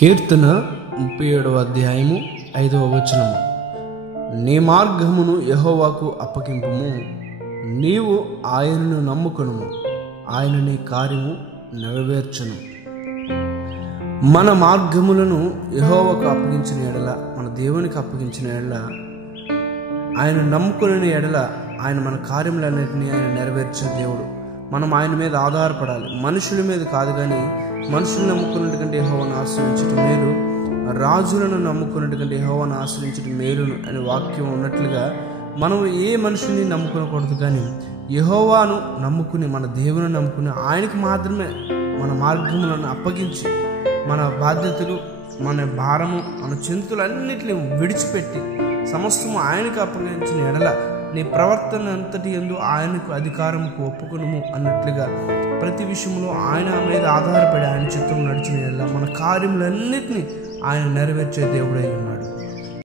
కీర్తన 37వ అధ్యాయము 5వ వచనము. నీ మార్గమును యెహోవాకు అప్పగింపుము, నీవు ఆయనను నమ్ముకొనుము, ఆయన నీ కార్యము నెరవేర్చును. మన మార్గములను యెహోవాకు అప్పగించిన ఎడల, మన దేవునికి అప్పగించిన ఎడల, ఆయన నమ్ముకునే ఎడల ఆయన మన కార్యములన్నింటినీ ఆయన నెరవేర్చే దేవుడు. మనం ఆయన మీద ఆధారపడాలి, మనుషుల మీద కాదు. కానీ మనుషులను నమ్ముకున్నట్టుకంటే యెహోవాను ఆశ్రయించటం మేలు, రాజులను నమ్ముకున్నట్టుకంటే యెహోవాను ఆశ్రయించటం మేలు అనే వాక్యం ఉన్నట్లుగా మనం ఏ మనుషుల్ని నమ్ముకోకూడదు. కానీ యెహోవాను నమ్ముకుని, మన దేవుని నమ్ముకుని, ఆయనకి మాత్రమే మన మార్గములను అప్పగించి, మన బాధ్యతలు, మన భారము, మన చింతలన్నిటిని విడిచిపెట్టి సమస్తము ఆయనకు అప్పగించిన ఎడల నీ ప్రవర్తన అంతటి యందు ఆయనకు అధికారముకు ఒప్పుకొనుము అన్నట్లుగా ప్రతి విషయంలో ఆయన మీద ఆధారపడి ఆయన చిత్తం నడిచిన ఎడల మన కార్యములన్నిటినీ ఆయన నెరవేర్చే దేవుడై ఉన్నాడు.